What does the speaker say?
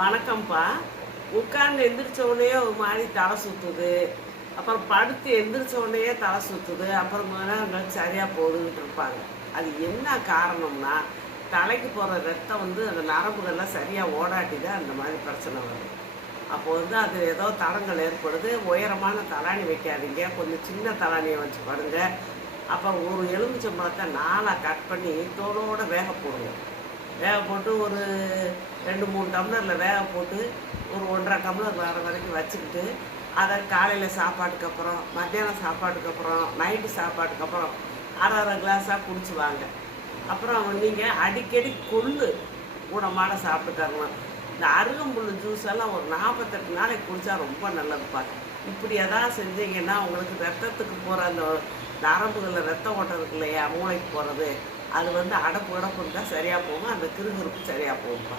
வணக்கம்ப்பா. உட்கார்ந்து எந்திரிச்ச உடனேயே ஒரு மாரி தலை சுத்துது. அப்புறம் படுத்து எந்திரிச்ச உடனேயே தலை சுத்துது. அப்புறம் கொஞ்ச நேரம் கழிச்சு சரியா போகுதுன்ட்டு இருப்பாங்க. அது என்ன காரணம்னா, தலைக்கு போற ரத்தம் அந்த நரம்புகள்லாம் சரியா ஓடாட்டி தான் அந்த மாரி பிரச்சனை வருது. அப்போ அது ஏதோ தடங்கல் ஏற்படுது. உயரமான தலாணி வைக்காதீங்க. கொஞ்சம் சின்ன தலாணிய வச்சு படுங்க. அப்புறம் ஒரு எலுமிச்சம்பழத்த 4ஆ கட் பண்ணி தோலோட வேக போடுங்க. வேக போட்டு ஒரு 2, 3 டம்ளரில் வேக போட்டு ஒரு 1½ டம்ளர் வர வரைக்கும் வச்சுக்கிட்டு, அதை காலையில் சாப்பாட்டுக்கு அப்புறம், மத்தியானம் சாப்பாட்டுக்கு அப்புறம், நைட்டு சாப்பாட்டுக்கு அப்புறம் அரை கிளாஸாக குடிச்சு வாங்க. அப்புறம் நீங்கள் அடிக்கடி கொள்ளு ஊனமாட சாப்பிட்டு தரணும். இந்த அருகம்புல் ஜூஸ் எல்லாம் ஒரு 48 நாளைக்கு குடித்தா ரொம்ப நல்லதுப்பா. இப்படி எதாவது செஞ்சீங்கன்னா உங்களுக்கு ரத்தத்துக்கு போகிற அந்த நரம்புகளில் ரத்தம் ஓட்டம் இருக்கு இல்லையா, மூளைக்கு போகிறது, அது அடப்பு கிடப்பு இருந்தால் சரியாக போகும். அந்த கிருகிருப்பு சரியாக போகும்ப்பா.